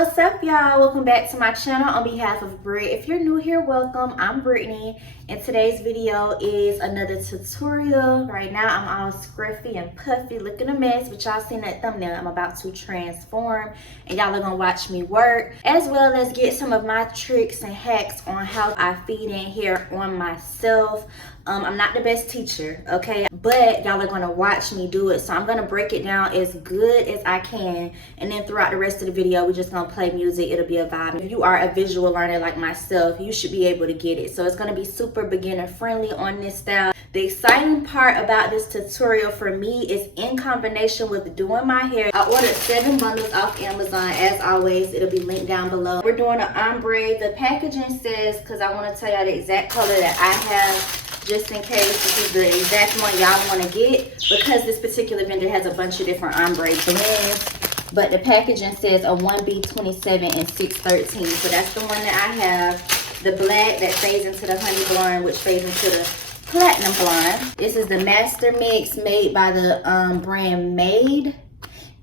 What's up, y'all? Welcome back to my channel on behalf of Brit. If you're new here, welcome. I'm Brittany, and today's video is another tutorial. Right now, I'm all scruffy and puffy, looking a mess, but y'all seen that thumbnail. I'm about to transform, and y'all are gonna watch me work, as well as get some of my tricks and hacks on how I feed in hair on myself. I'm not the best teacher, okay? But y'all are gonna watch me do it, so I'm gonna break it down as good as I can, and then throughout the rest of the video, we're just gonna play music. It'll be a vibe. If you are a visual learner like myself, you should be able to get it. So it's gonna be super beginner friendly on this style. The exciting part about this tutorial for me is in combination with doing my hair. I ordered 7 bundles off Amazon. As always, it'll be linked down below. We're doing an ombre. The packaging says, because I want to tell y'all the exact color that I have, just in case this is the exact one y'all want to get, because this particular vendor has a bunch of different ombre blends. But the packaging says a 1B27 and 613. So that's the one that I have. The black that fades into the honey blonde, which fades into the platinum blonde. This is the master mix made by the brand Made.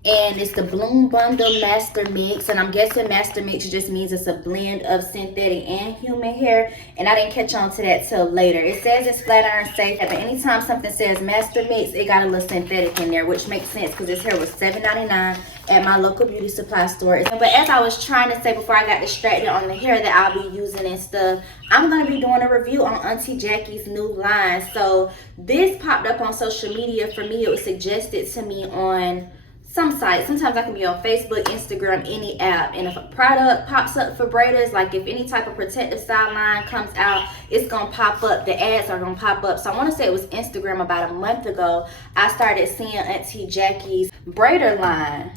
And it's the Bloom Bundle Master Mix. And I'm guessing Master Mix just means it's a blend of synthetic and human hair. And I didn't catch on to that till later. It says it's flat iron safe. But anytime something says Master Mix, it got a little synthetic in there, which makes sense because this hair was $7.99 at my local beauty supply store. But as I was trying to say before I got distracted on the hair that I'll be using and stuff, I'm going to be doing a review on Auntie Jackie's new line. So this popped up on social media. For me, it was suggested to me on some sites. Sometimes I can be on Facebook, Instagram, any app. And if a product pops up for braiders, like if any type of protective style line comes out, it's gonna pop up. The ads are gonna pop up. So I want to say it was Instagram about a month ago. I started seeing Auntie Jackie's braider line.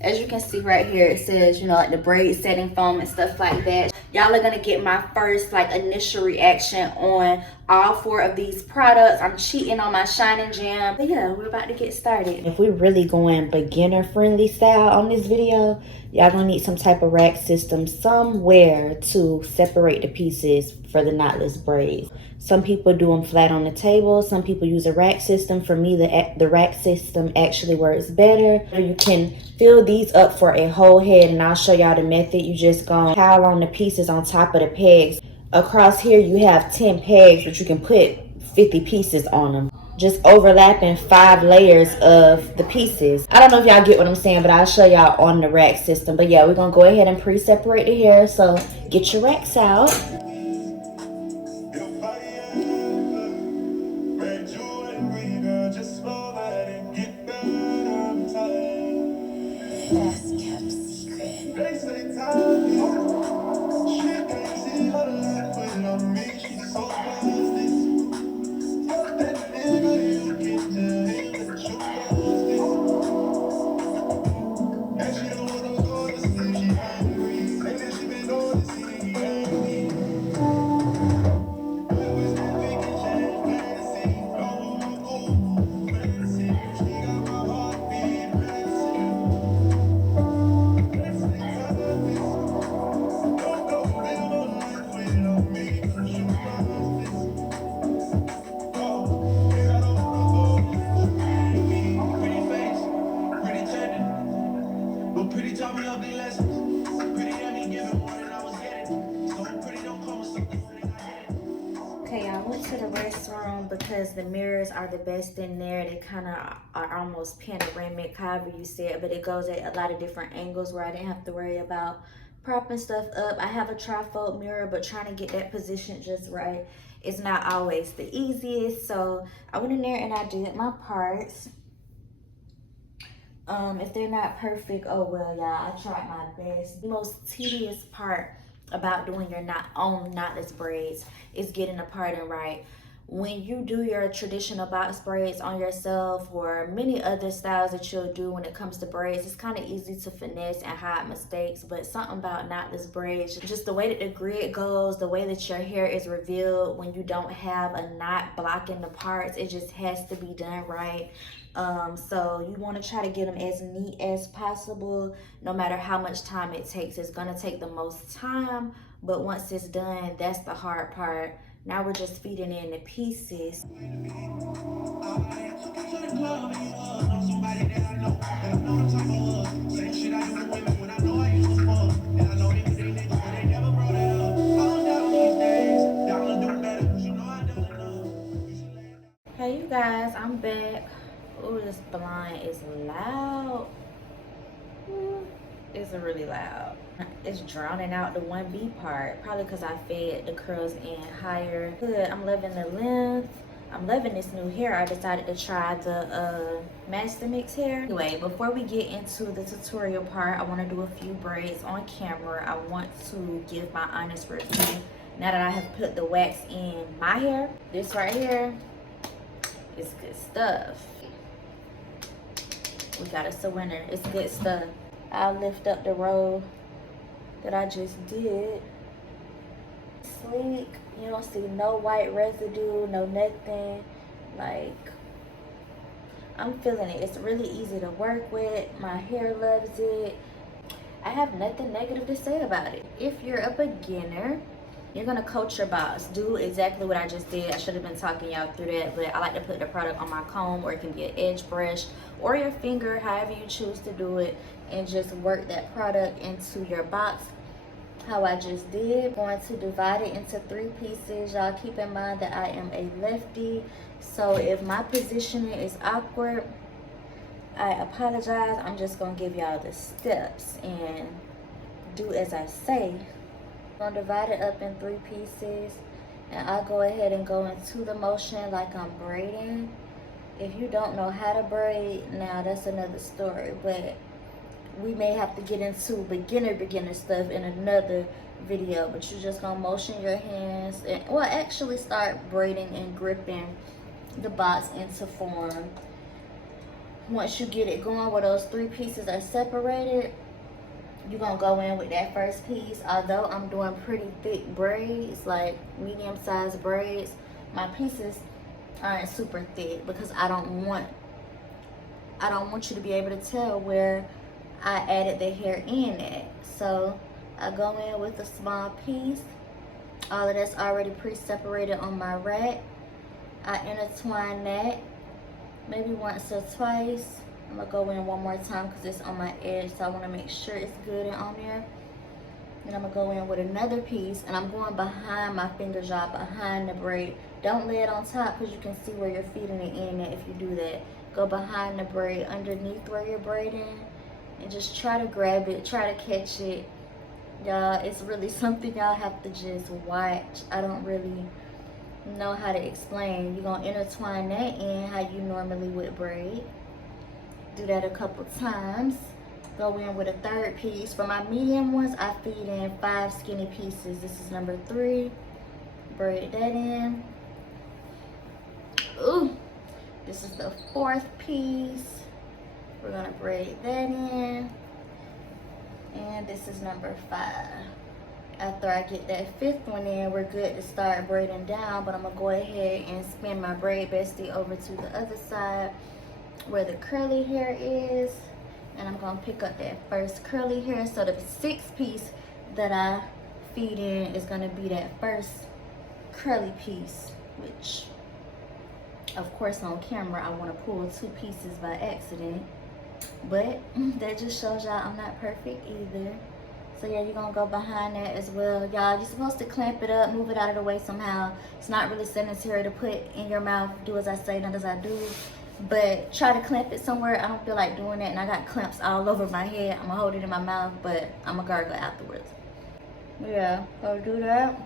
As you can see right here, it says, you know, like the braid setting foam and stuff like that. Y'all are gonna get my first like initial reaction on all 4 of these products. I'm cheating on my Shining Jam. But yeah, we're about to get started. If we're really going beginner friendly style on this video, y'all gonna need some type of rack system somewhere to separate the pieces for the knotless braids. Some people do them flat on the table. Some people use a rack system. For me, the rack system actually works better. You can fill these up for a whole head, and I'll show y'all the method. You just gonna pile on the pieces on top of the pegs. Across here, you have 10 pegs, but you can put 50 pieces on them. Just overlapping 5 layers of the pieces. I don't know if y'all get what I'm saying, but I'll show y'all on the rack system. But yeah, we're gonna go ahead and pre-separate the hair. So get your racks out. Okay, I went to the restroom because the mirrors are the best in there. They kind of are almost panoramic, however you say it, but it goes at a lot of different angles where I didn't have to worry about propping stuff up. I have a trifold mirror, but trying to get that position just right is not always the easiest. So I went in there and I did my parts. If they're not perfect, oh well, y'all, I tried my best. The most tedious part about doing your knotless braids is getting the parting right. When you do your traditional box braids on yourself or many other styles that you'll do when it comes to braids, it's kind of easy to finesse and hide mistakes. But something about knotless braids, just the way that the grid goes, the way that your hair is revealed when you don't have a knot blocking the parts, it just has to be done right. So you want to try to get them as neat as possible, no matter how much time it takes. It's going to take the most time, but once it's done, that's the hard part. Now we're just feeding in the pieces. blind is loud. It's really loud. It's drowning out the 1B part, probably because I fed the curls in higher. Good, I'm loving the length. I'm loving this new hair. I decided to try the Master Mix hair. Anyway, before we get into the tutorial part, I want to do a few braids on camera. I want to give my honest review now that I have put the wax in my hair. This right here is good stuff. We got a surrender. It's good stuff. I'll lift up the row that I just did. Sleek. You don't see no white residue, no nothing. Like, I'm feeling it. It's really easy to work with. My hair loves it. I have nothing negative to say about it. If you're a beginner, you're gonna coat your box. Do exactly what I just did. I should have been talking y'all through that, but I like to put the product on my comb, or it can be an edge brush or your finger, however you choose to do it, and just work that product into your box how I just did. Going to divide it into 3 pieces. Y'all keep in mind that I am a lefty, so if my positioning is awkward, I apologize. I'm just gonna give y'all the steps and do as I say. I'm gonna divide it up in 3 pieces, and I'll go ahead and go into the motion like I'm braiding. If you don't know how to braid, now that's another story, but we may have to get into beginner stuff in another video. But you're just gonna motion your hands and, well, actually start braiding and gripping the box into form. Once you get it going where those 3 pieces are separated, you're gonna go in with that first piece. Although I'm doing pretty thick braids, like medium-sized braids, my pieces aren't super thick because I don't want you to be able to tell where I added the hair in at. So I go in with a small piece. All of that's already pre-separated on my rack. I intertwine that maybe once or twice. I'm gonna go in one more time because it's on my edge, so I want to make sure it's good and on there. And I'm gonna go in with another piece, and I'm going behind my fingers, y'all, behind the braid. Don't lay it on top because you can see where you're feeding it in at if you do that. Go behind the braid, underneath where you're braiding, and just try to grab it, try to catch it. Y'all, it's really something y'all have to just watch. I don't really know how to explain. You're gonna intertwine that in how you normally would braid. Do that a couple times. Go in with a 3rd piece. For my medium ones, I feed in 5 skinny pieces. This is number 3. Braid that in. Ooh, this is the 4th piece. We're gonna braid that in. And this is number 5. After I get that 5th one in, we're good to start braiding down, but I'm gonna go ahead and spin my braid bestie over to the other side where the curly hair is, and I'm gonna pick up that first curly hair. So the 6th piece that I feed in is gonna be that first curly piece, which of course on camera I want to pull 2 pieces by accident, but that just shows y'all I'm not perfect either. So yeah, you're gonna go behind that as well. Y'all, you're supposed to clamp it up, move it out of the way somehow. It's not really sanitary to put in your mouth. Do as I say, not as I do. But try to clamp it somewhere. I don't feel like doing that, and I got clamps all over my head. I'm gonna hold it in my mouth, but I'm gonna gargle afterwards. Yeah, go do that.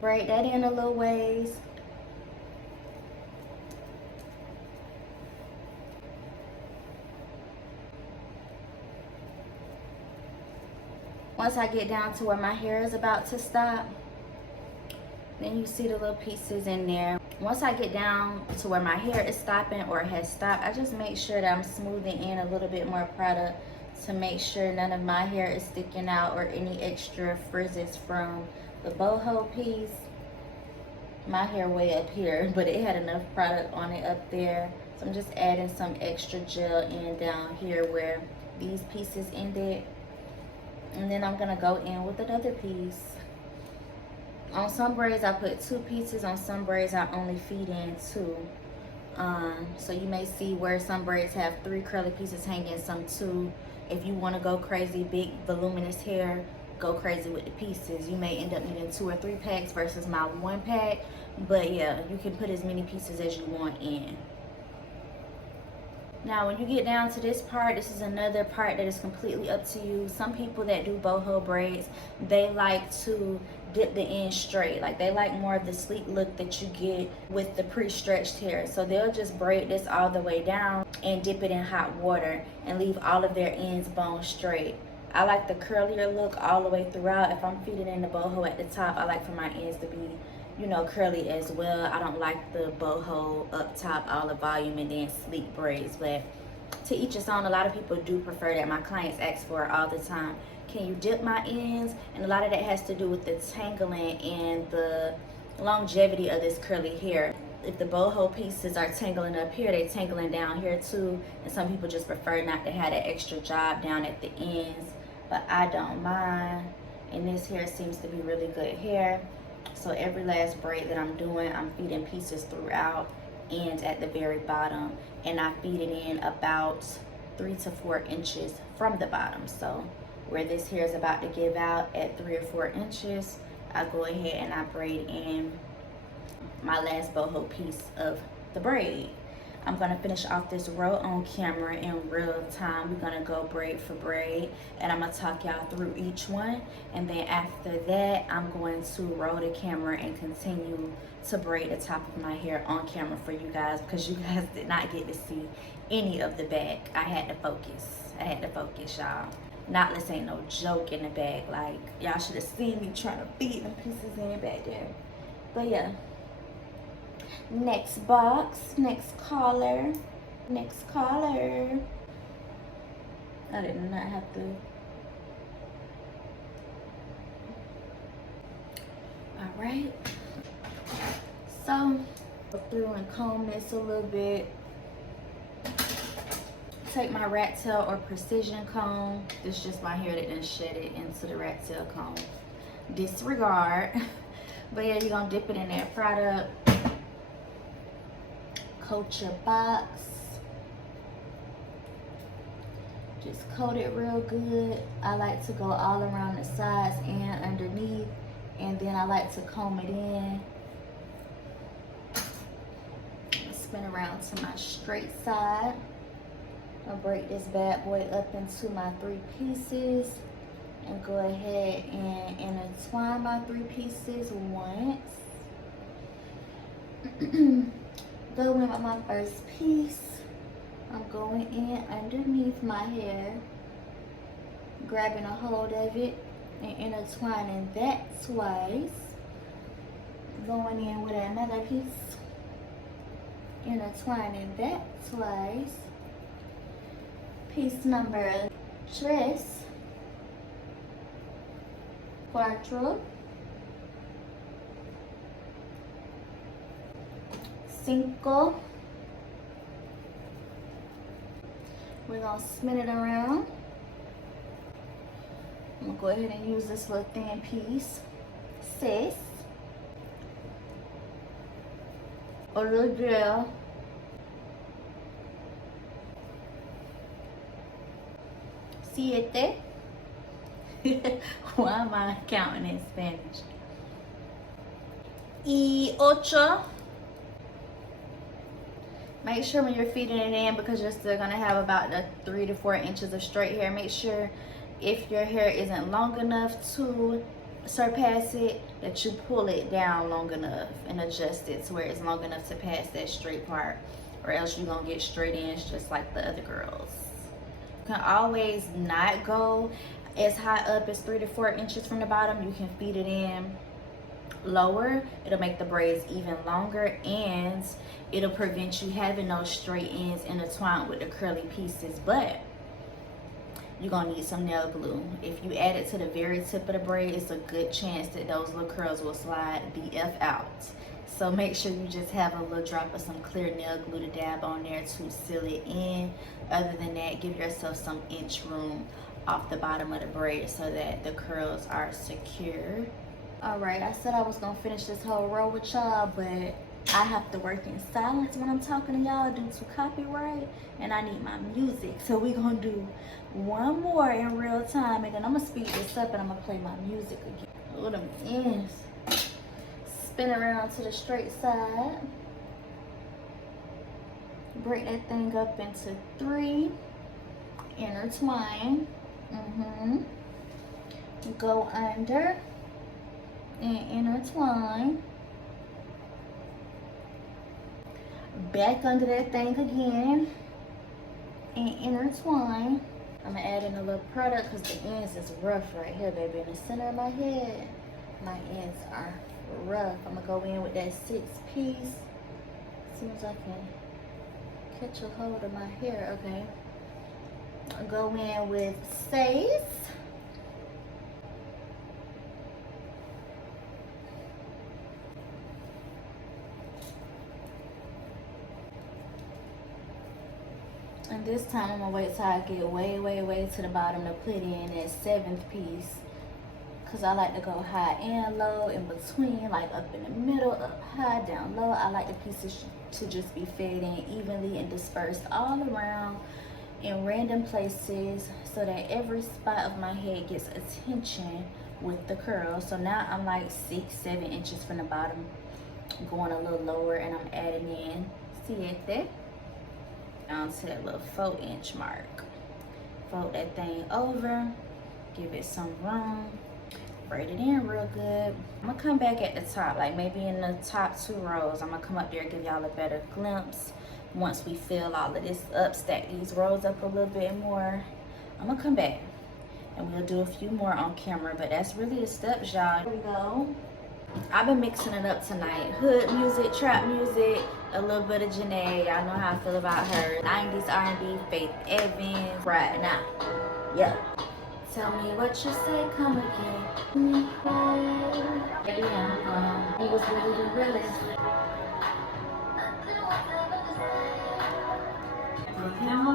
Braid that in a little ways. Once I get down to where my hair is about to stop, then you see the little pieces in there. Once I get down to where my hair is stopping or has stopped, I just make sure that I'm smoothing in a little bit more product to make sure none of my hair is sticking out or any extra frizzes from the boho piece. My hair way up here, but it had enough product on it up there. So I'm just adding some extra gel in down here where these pieces ended. And then I'm gonna go in with another piece. On some braids I put 2 pieces, on some braids I only feed in 2. So you may see where some braids have 3 curly pieces hanging, some 2. If you wanna go crazy, big voluminous hair, go crazy with the pieces. You may end up needing 2 or 3 packs versus my 1 pack, but yeah, you can put as many pieces as you want in. Now when you get down to this part, this is another part that is completely up to you. Some people that do boho braids, they like to dip the ends straight. Like they like more of the sleek look that you get with the pre-stretched hair. So they'll just braid this all the way down and dip it in hot water and leave all of their ends bone straight. I like the curlier look all the way throughout. If I'm feeding in the boho at the top, I like for my ends to be, you know, curly as well. I don't like the boho up top, all the volume and then sleek braids, but to each its own. A lot of people do prefer that. My clients ask for it all the time. Can you dip my ends? And a lot of that has to do with the tangling and the longevity of this curly hair. If the boho pieces are tangling up here, they're tangling down here too, and some people just prefer not to have that extra job down at the ends, but I don't mind. And this hair seems to be really good hair. So every last braid that I'm doing, I'm feeding pieces throughout and at the very bottom, and I feed it in about 3 to 4 inches from the bottom. So where this hair is about to give out at 3 or 4 inches, I go ahead and I braid in my last boho piece of the braid. I'm gonna finish off this row on camera in real time. We're gonna go braid for braid, and I'm gonna talk y'all through each one. And then after that, I'm going to roll the camera and continue to braid the top of my hair on camera for you guys, because you guys did not get to see any of the back. I had to focus, y'all. Knotless ain't no joke in the back. Like, y'all should have seen me trying to feed them pieces in back there. But yeah. Next box, next collar. I did not have to. All right. So, go through and comb this a little bit. Take my rat tail or precision comb. It's just my hair that done shed it into the rat tail comb. Disregard. But yeah, you're gonna dip it in that product. Coat your box. Just coat it real good. I like to go all around the sides and underneath, and then I like to comb it in. Spin around to my straight side. I'll break this bad boy up into my 3 pieces and go ahead and intertwine my 3 pieces once. Go in with my first piece. I'm going in underneath my hair, grabbing a hold of it and intertwining that twice. Going in with another piece, intertwining that twice. Piece number 3, 4, 5. We're gonna spin it around. I'm gonna go ahead and use this little thin piece. 6. A little drill. 7. Why am I counting in Spanish? Y 8. Make sure when you're feeding it in, because you're still gonna have about the 3 to 4 inches of straight hair, make sure if your hair isn't long enough to surpass it, that you pull it down long enough and adjust it to where it's long enough to pass that straight part, or else you're gonna get straight ends just like the other girls. You can always not go as high up as 3 to 4 inches from the bottom. You can feed it in lower. It'll make the braids even longer, and it'll prevent you having those straight ends intertwined with the curly pieces. But you're gonna need some nail glue. If you add it to the very tip of the braid, it's a good chance that those little curls will slide the F out. So make sure you just have a little drop of some clear nail glue to dab on there to seal it in. Other than that, give yourself some inch room off the bottom of the braid so that the curls are secure. All right, I said I was gonna finish this whole row with y'all, but I have to work in silence when I'm talking to y'all due to copyright, and I need my music. So we're gonna do one more in real time, and then I'm gonna speed this up and I'm gonna play my music again. Oh, them ends. Spin around to the straight side. Break that thing up into 3. Intertwine. Go under and intertwine. Back under that thing again and intertwine. I'm gonna add in a little product because the ends is rough right here, baby. In the center of my head, my ends are rough. I'm gonna go in with that 6-piece. As soon as I can catch a hold of my hair, okay. I'll go in with Stays. And this time I'm gonna wait till I get way to the bottom to put in that 7th piece. Cause I like to go high and low in between, like up in the middle, up high, down low. I like the pieces to just be fed in evenly and dispersed all around in random places so that every spot of my head gets attention with the curl. So now I'm like 6-7 inches from the bottom, going a little lower, and I'm adding in 7 down to that little 4-inch mark. Fold that thing over, give it some room, braid it in real good. I'm gonna come back at the top, like maybe in the top 2 rows. I'm gonna come up there and give y'all a better glimpse. Once we fill all of this up, stack these rows up a little bit more, I'm gonna come back and we'll do a few more on camera, but that's really the steps, y'all. Here we go. I've been mixing it up tonight. Hood music, trap music, a little bit of Janae. Y'all know how I feel about her. 90s R&B, Faith Evans, right now. Yeah. Tell me what you say, come again. Baby, he was really the realest.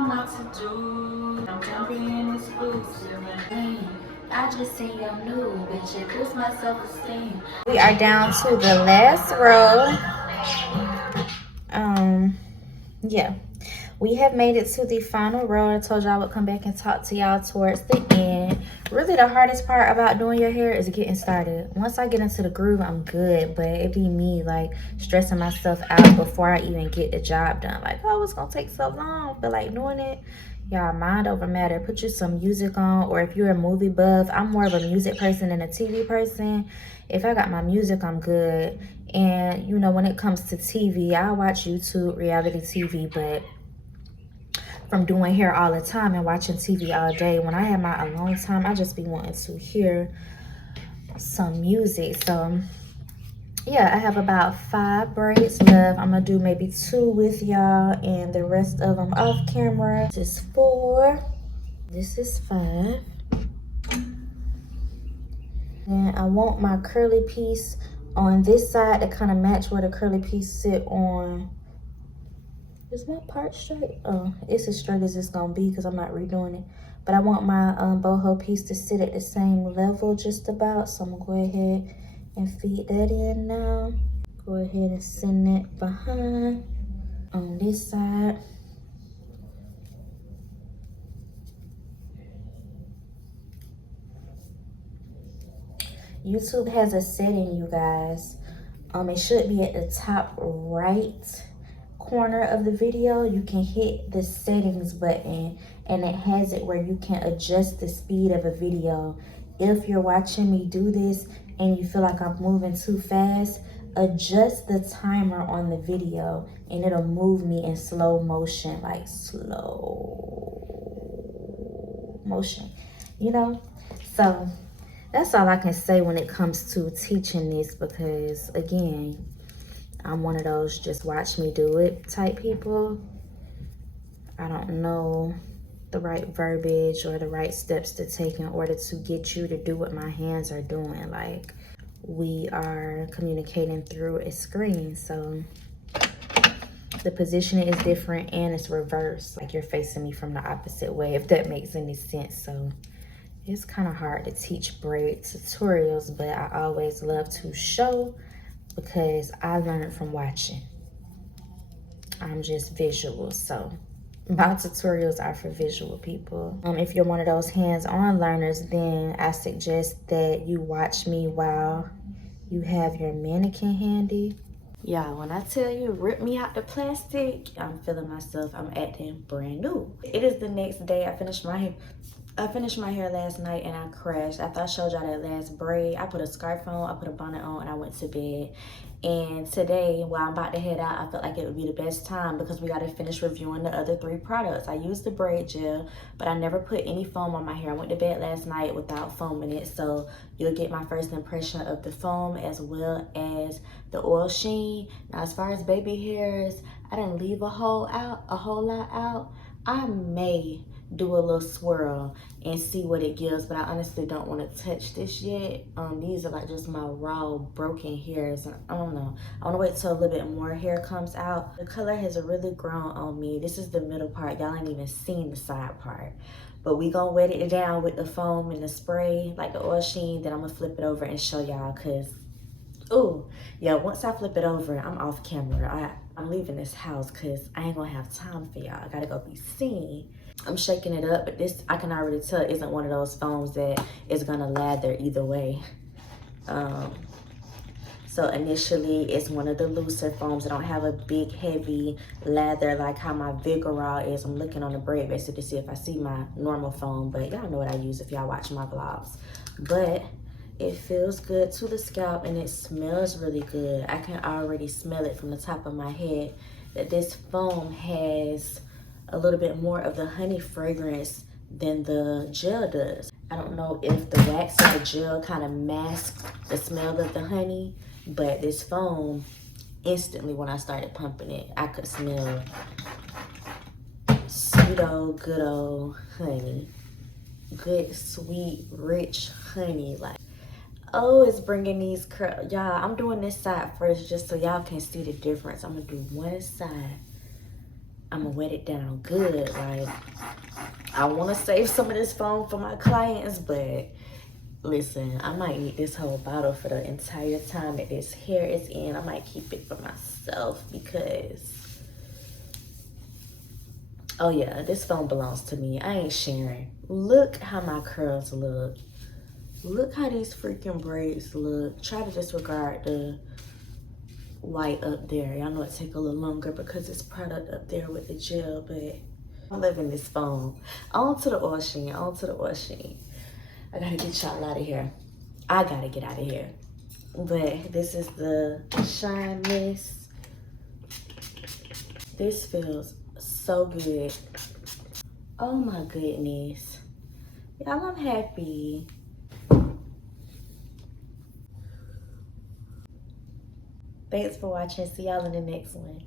What to do? I'm jumping exclusive and I just seen your new bitch, it boosts my self-esteem. We are down to the last row. Yeah, we have made it to the final row. I told y'all I would come back and talk to y'all towards the end. Really the hardest part about doing your hair is getting started. Once I get into the groove, I'm good, but it be me like stressing myself out before I even get the job done. Like, oh, it's gonna take so long, but like doing it, y'all, mind over matter. Put you some music on, or if you're a movie buff, I'm more of a music person than a TV person. If I got my music, I'm good. And you know, when it comes to TV, I watch YouTube, reality TV, but from doing hair all the time and watching TV all day, when I have my alone time, I just be wanting to hear some music. So yeah, I have about 5 braids left. I'm gonna do maybe 2 with y'all and the rest of them off camera. This is 4, this is 5. And I want my curly piece on this side to kind of match where the curly piece sit on. Is my part straight? Oh, it's as straight as it's gonna be because I'm not redoing it. But I want my boho piece to sit at the same level just about. So I'm gonna go ahead and feed that in now. Go ahead and send that behind on this side. YouTube has a setting, you guys. It should be at the top right corner of the video. You can hit the settings button and it has it where you can adjust the speed of a video. If you're watching me do this and you feel like I'm moving too fast, adjust the timer on the video and it'll move me in slow motion, like slow motion, you know? So that's all I can say when it comes to teaching this, because again, I'm one of those just watch me do it type people. I don't know the right verbiage or the right steps to take in order to get you to do what my hands are doing. Like, we are communicating through a screen, so the positioning is different and it's reversed. Like, you're facing me from the opposite way, if that makes any sense. So it's kind of hard to teach braid tutorials, but I always love to show because I learned from watching. I'm just visual, so my tutorials are for visual people. If you're one of those hands-on learners, then I suggest that you watch me while you have your mannequin handy. Yeah, when I tell you rip me out the plastic, I'm feeling myself. I'm acting brand new. It is the next day. I finished my hair last night and I crashed. After I showed y'all that last braid, I put a scarf on, I put a bonnet on, and I went to bed. And today, while I'm about to head out, I felt like it would be the best time because we got to finish reviewing the other 3 products. I used the braid gel, but I never put any foam on my hair. I went to bed last night without foam in it, so you'll get my first impression of the foam as well as the oil sheen. Now, as far as baby hairs, I didn't leave a whole lot out. I may do a little swirl and see what it gives, but I honestly don't want to touch this yet. These are like just my raw broken hairs, and I don't know, I want to wait till a little bit more hair comes out. The color has really grown on me. This is the middle part. Y'all ain't even seen the side part, but we gonna wet it down with the foam and the spray, like the oil sheen. Then I'm gonna flip it over and show y'all, because oh yeah, once I flip it over, I'm off camera. I'm leaving this house because I ain't gonna have time for y'all. I gotta go be seen. I'm shaking it up, but this, I can already tell, isn't one of those foams that is gonna lather either way. So initially, it's one of the looser foams. I don't have a big, heavy lather like how my Vigorol is. I'm looking on the braid basically to see if I see my normal foam, but y'all know what I use if y'all watch my vlogs. But it feels good to the scalp and it smells really good. I can already smell it from the top of my head that this foam has a little bit more of the honey fragrance than the gel does. I don't know if the wax or the gel kind of masks the smell of the honey, but this foam, instantly when I started pumping it, I could smell sweet old, good old honey. Good, sweet, rich honey. Like, oh, it's bringing these curls. Y'all, I'm doing this side first just so y'all can see the difference. I'm gonna do one side. I'm gonna wet it down good. Like, I wanna save some of this foam for my clients, but listen, I might need this whole bottle for the entire time that this hair is in. I might keep it for myself because, oh yeah, this foam belongs to me. I ain't sharing. Look how my curls look. Look how these freaking braids look. Try to disregard the light up there. Y'all know it take a little longer because it's product up there with the gel, but I'm loving this foam. On to the oil sheen, on to the oil sheen. I gotta get y'all out of here. I gotta get out of here. But this is the Shine Mist. This feels so good. Oh my goodness. Y'all, I'm happy. Thanks for watching. See y'all in the next one.